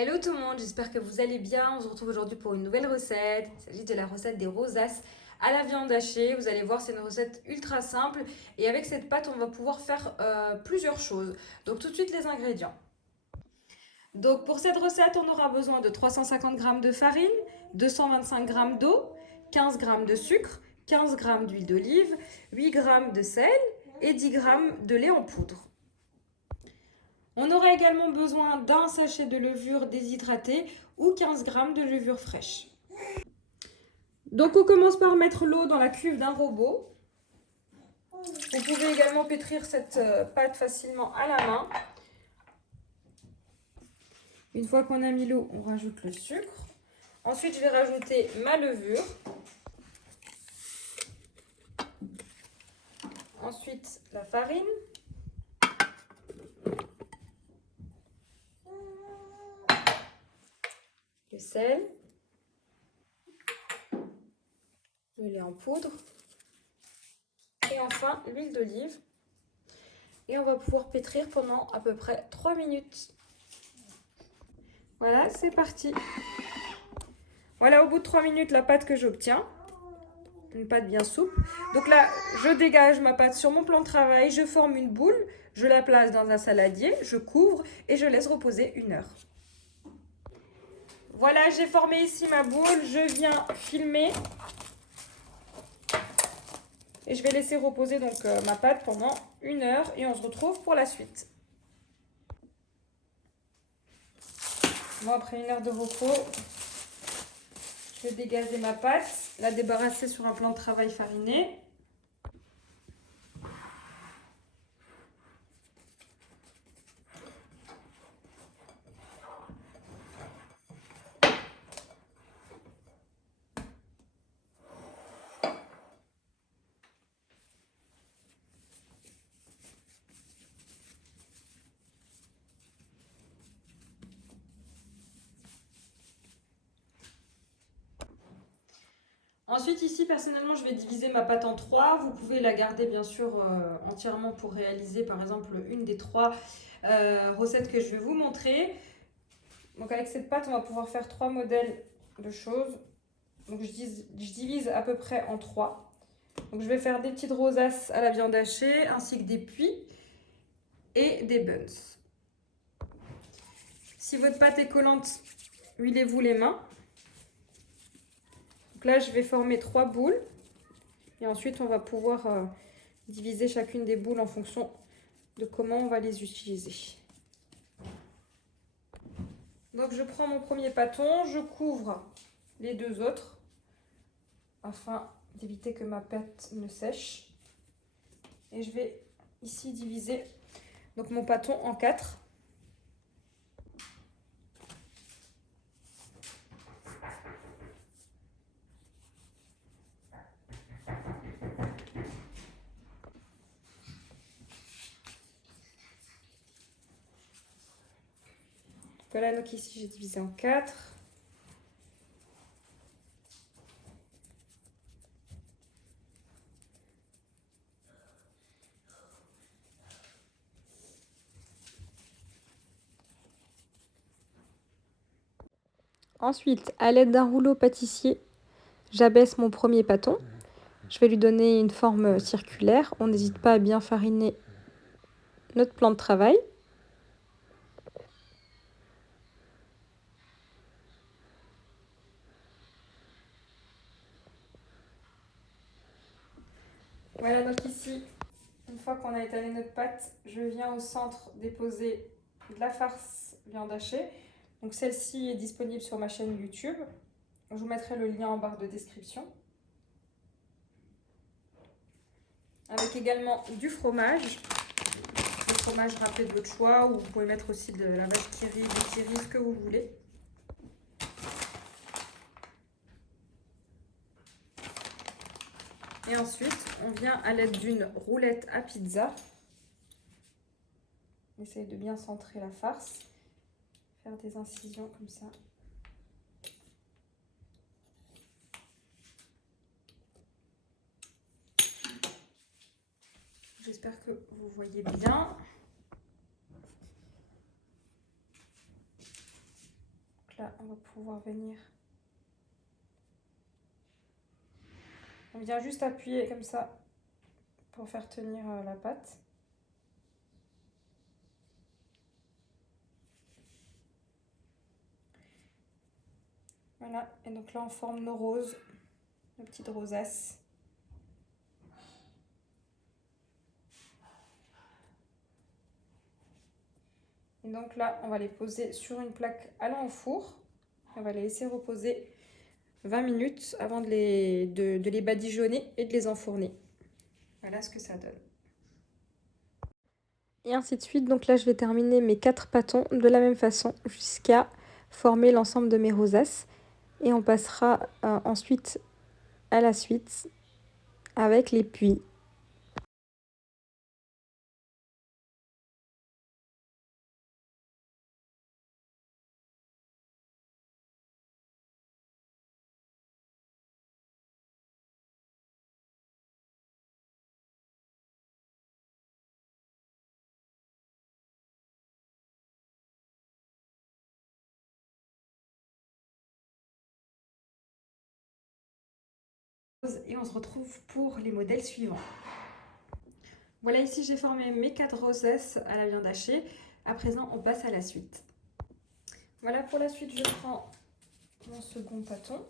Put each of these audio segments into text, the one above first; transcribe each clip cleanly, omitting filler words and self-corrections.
Hello tout le monde, j'espère que vous allez bien. On se retrouve aujourd'hui pour une nouvelle recette. Il s'agit de la recette des rosasses à la viande hachée. Vous allez voir, c'est une recette ultra simple. Et avec cette pâte, on va pouvoir faire plusieurs choses. Donc tout de suite les ingrédients. Donc pour cette recette, on aura besoin de 350 g de farine, 225 g d'eau, 15 g de sucre, 15 g d'huile d'olive, 8 g de sel et 10 g de lait en poudre. On aura également besoin d'un sachet de levure déshydratée ou 15 g de levure fraîche. Donc on commence par mettre l'eau dans la cuve d'un robot. Vous pouvez également pétrir cette pâte facilement à la main. Une fois qu'on a mis l'eau, on rajoute le sucre. Ensuite, je vais rajouter ma levure. Ensuite, la farine. Le sel. Le lait en poudre. Et enfin, l'huile d'olive. Et on va pouvoir pétrir pendant à peu près 3 minutes. Voilà, c'est parti. Voilà, au bout de 3 minutes, la pâte que j'obtiens. Une pâte bien souple. Donc là, je dégage ma pâte sur mon plan de travail, je forme une boule, je la place dans un saladier, je couvre et je laisse reposer 1 heure. Voilà, j'ai formé ici ma boule, je viens filmer. Et je vais laisser reposer donc ma pâte pendant 1 heure et on se retrouve pour la suite. Bon, après 1 heure de repos, je vais dégager ma pâte, la débarrasser sur un plan de travail fariné. Ensuite, ici, personnellement, je vais diviser ma pâte en 3. Vous pouvez la garder, bien sûr, entièrement pour réaliser, par exemple, une des 3 recettes que je vais vous montrer. Donc, avec cette pâte, on va pouvoir faire 3 modèles de choses. Donc, je divise à peu près en 3. Donc, je vais faire des petites rosasses à la viande hachée, ainsi que des puis et des buns. Si votre pâte est collante, huilez-vous les mains. Donc là, je vais former 3 boules. Et ensuite, on va pouvoir diviser chacune des boules en fonction de comment on va les utiliser. Donc, je prends mon premier pâton, je couvre les 2 autres afin d'éviter que ma pâte ne sèche. Et je vais ici diviser donc mon pâton en 4. Voilà, donc ici j'ai divisé en 4. Ensuite, à l'aide d'un rouleau pâtissier, j'abaisse mon premier pâton. Je vais lui donner une forme circulaire. On n'hésite pas à bien fariner notre plan de travail. Voilà, donc ici, une fois qu'on a étalé notre pâte, je viens au centre déposer de la farce viande hachée. Donc celle-ci est disponible sur ma chaîne YouTube. Je vous mettrai le lien en barre de description. Avec également du fromage. Le fromage râpé de votre choix, ou vous pouvez mettre aussi de la vache qui rit, du qui rit, ce que vous voulez. Et ensuite, on vient à l'aide d'une roulette à pizza. On essaye de bien centrer la farce. Faire des incisions comme ça. J'espère que vous voyez bien. là, on va pouvoir venir. On vient juste appuyer comme ça pour faire tenir la pâte. Voilà, et donc là on forme nos roses, nos petites rosaces. Et donc là, on va les poser sur une plaque allant au four. On va les laisser reposer 20 minutes avant de les badigeonner et de les enfourner. Voilà ce que ça donne. Et ainsi de suite. Donc là, je vais terminer mes 4 pâtons de la même façon jusqu'à former l'ensemble de mes rosaces. Et on passera ensuite à la suite avec les puits. Et on se retrouve pour les modèles suivants. Voilà, ici j'ai formé mes 4 rosaces à la viande hachée. À présent, on passe à la suite. Voilà, pour la suite, je prends mon second pâton.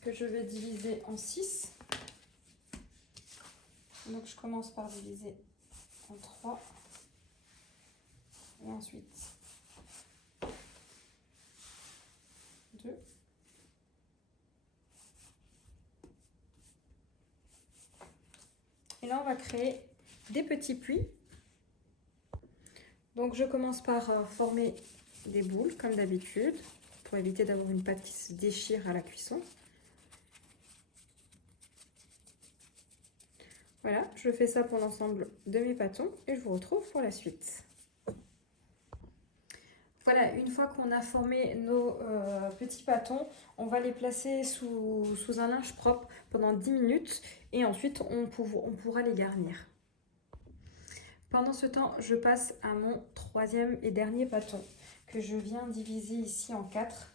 Que je vais diviser en 6. Donc je commence par diviser en 3. Et ensuite 2. Et là, on va créer des petits puits. Donc je commence par former des boules, comme d'habitude, pour éviter d'avoir une pâte qui se déchire à la cuisson. Voilà, je fais ça pour l'ensemble de mes pâtons et je vous retrouve pour la suite. Voilà, une fois qu'on a formé nos petits pâtons, on va les placer sous un linge propre pendant 10 minutes et ensuite on pourra les garnir. Pendant ce temps, je passe à mon 3e et dernier pâton que je viens diviser ici en 4.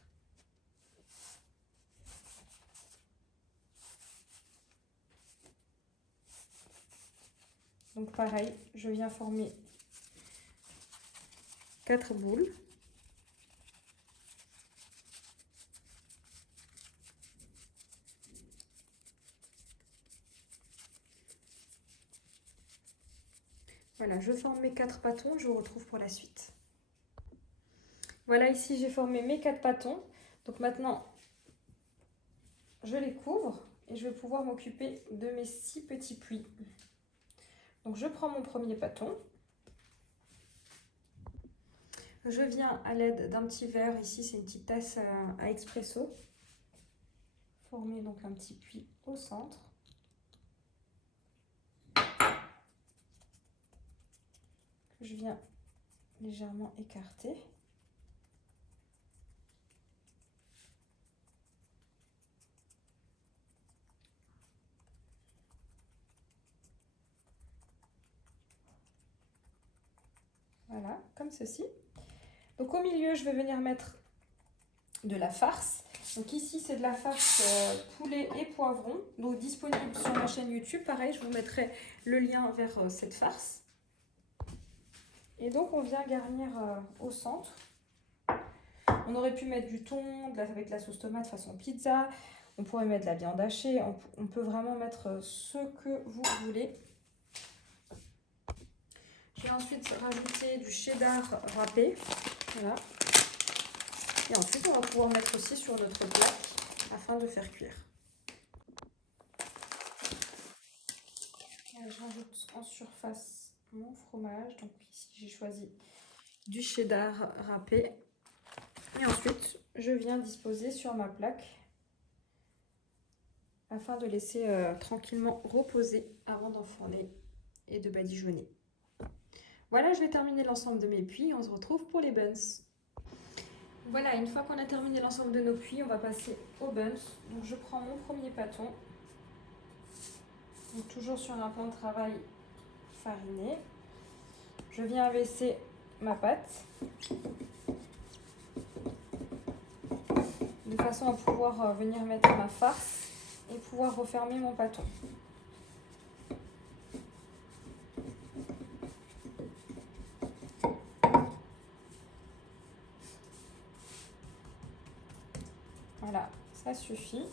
Donc pareil, je viens former 4 boules. Voilà, je forme mes 4 pâtons, je vous retrouve pour la suite. Voilà, ici j'ai formé mes 4 pâtons. Donc maintenant, je les couvre et je vais pouvoir m'occuper de mes 6 petits puits. Donc je prends mon premier pâton. Je viens à l'aide d'un petit verre, ici c'est une petite tasse à expresso. Former donc un petit puits au centre. Que je viens légèrement écarter. Voilà, comme ceci. Donc au milieu, je vais venir mettre de la farce. Donc ici, c'est de la farce poulet et poivron, donc disponible sur ma chaîne YouTube. Pareil, je vous mettrai le lien vers cette farce. Et donc, on vient garnir au centre. On aurait pu mettre du thon avec de la sauce tomate façon pizza. On pourrait mettre de la viande hachée. On peut vraiment mettre ce que vous voulez. Je vais ensuite rajouter du cheddar râpé. Voilà. Et ensuite, on va pouvoir mettre aussi sur notre plaque afin de faire cuire. Je rajoute en surface mon fromage. Donc ici, j'ai choisi du cheddar râpé. Et ensuite, je viens disposer sur ma plaque afin de laisser tranquillement reposer avant d'enfourner et de badigeonner. Voilà, je vais terminer l'ensemble de mes puits. On se retrouve pour les buns. Voilà, une fois qu'on a terminé l'ensemble de nos puits, on va passer aux buns. Donc je prends mon premier pâton. Donc toujours sur un plan de travail fariné. je viens abaisser ma pâte de façon à pouvoir venir mettre ma farce et pouvoir refermer mon pâton. Voilà, ça suffit.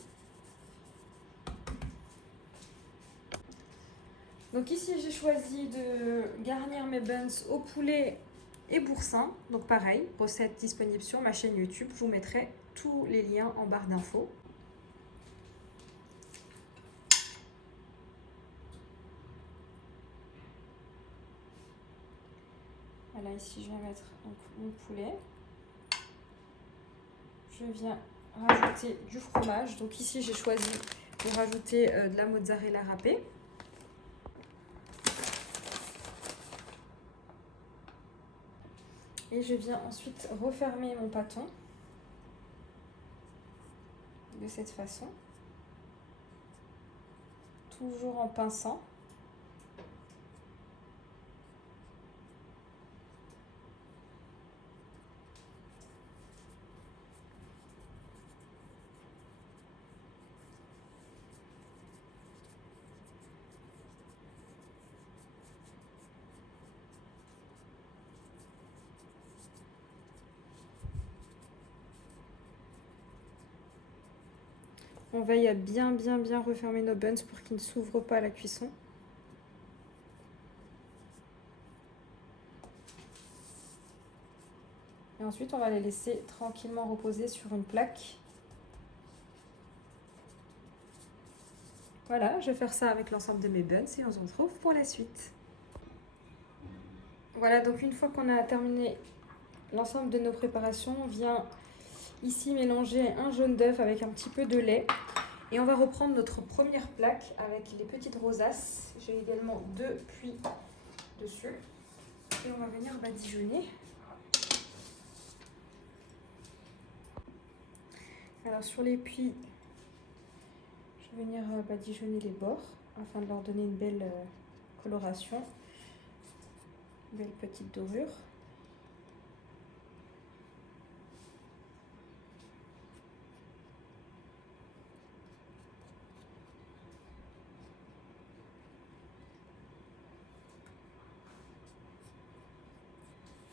Donc ici, j'ai choisi de garnir mes buns au poulet et boursin. Donc pareil, recette disponible sur ma chaîne YouTube. Je vous mettrai tous les liens en barre d'infos. Voilà, ici, je vais mettre donc mon poulet. Je viens rajouter du fromage. Donc ici, j'ai choisi de rajouter de la mozzarella râpée. Et je viens ensuite refermer mon pâton de cette façon, toujours en pinçant. On veille à bien refermer nos buns pour qu'ils ne s'ouvrent pas à la cuisson. Et ensuite, on va les laisser tranquillement reposer sur une plaque. Voilà, je vais faire ça avec l'ensemble de mes buns et on se retrouve pour la suite. Voilà, donc une fois qu'on a terminé l'ensemble de nos préparations, on vient ici mélanger un jaune d'œuf avec un petit peu de lait. Et on va reprendre notre première plaque avec les petites rosaces. J'ai également 2 puits dessus. Et on va venir badigeonner. Alors sur les puits, je vais venir badigeonner les bords afin de leur donner une belle coloration. Une belle petite dorure.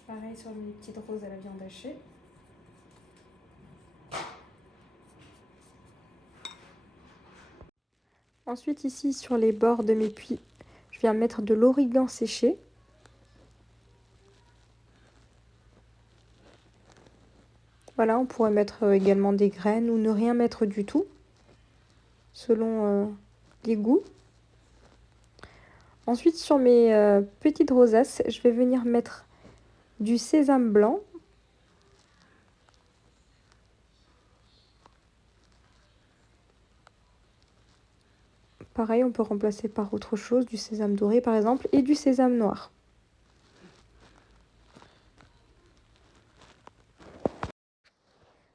Pareil sur mes petites roses à la viande hachée. Ensuite ici sur les bords de mes puits, je viens mettre de l'origan séché. Voilà, on pourrait mettre également des graines ou ne rien mettre du tout, selon les goûts. Ensuite sur mes petites rosaces, je vais venir mettre du sésame blanc. Pareil, on peut remplacer par autre chose, du sésame doré par exemple, et du sésame noir.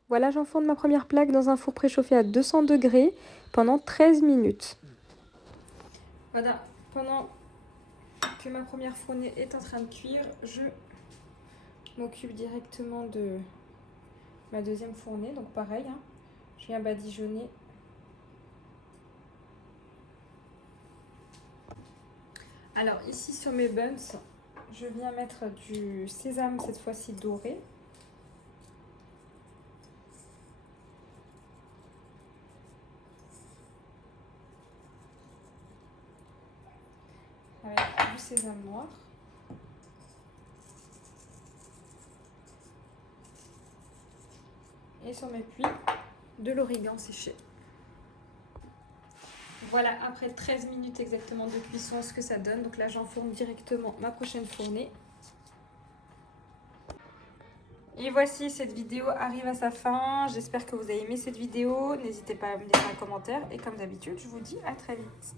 Voilà, j'enfourne ma première plaque dans un four préchauffé à 200 degrés pendant 13 minutes. Voilà, pendant que ma première fournée est en train de cuire, je m'occupe directement de ma deuxième fournée. Donc pareil, hein, je viens badigeonner. Alors ici sur mes buns, je viens mettre du sésame cette fois-ci doré. Avec du sésame noir. Et sur mes puits, de l'origan séché. Voilà, après 13 minutes exactement de cuisson, ce que ça donne. Donc là, j'enfourne directement ma prochaine fournée. Et voici, cette vidéo arrive à sa fin. J'espère que vous avez aimé cette vidéo. N'hésitez pas à me laisser un commentaire. Et comme d'habitude, je vous dis à très vite.